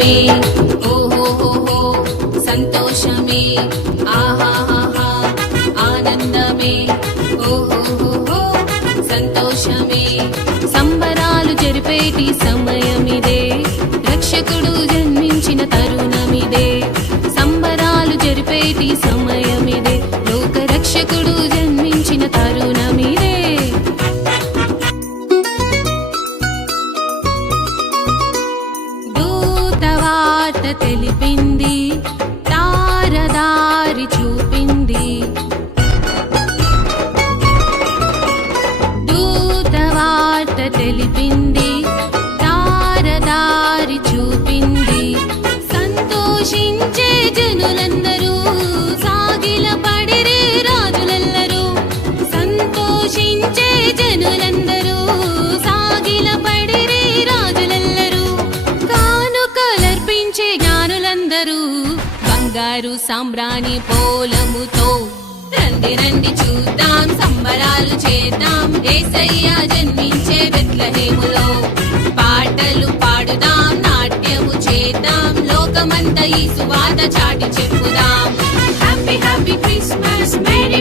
సంబరమే ఓహోహోహో సంతోషమే ఆహాహాహా ఆనందమే ఓహోహోహో సంతోషమే సంబరాలు జరిపేటి సమయమిదే రక్షకుడు జన్మించిన తరుణమిదే సంబరాలు జరిపేటి సమయమిదే లోక రక్షకుడు జన్మించిన తరుణమిదే దూతవార్త తెలిపింది తారదారి చూపింది దూతవార్త తెలిపింది తారదారి చూపింది సంతోషించే జనులందరూ సాగిల పడిరే రాజులెల్లరూ సంతోషించే జనులందరూ సాగిల పడిరే రాజులెల్లరూ కానుకలర్పించే జ్ఞానులందరూ బంగారు సాంబ్రాణి పోలముతో రండి రండి చూద్దాం సంబరాలు చేద్దాం యేసయ్య జన్మించే బెత్లెహేములో పాటలు పాడుదాం నాట్యము చేద్దాం లోకమంతా ఈ సువార్త చాటి చెప్పుదాం హ్యాపీ హ్యాపీ క్రిస్మస్ మేరీ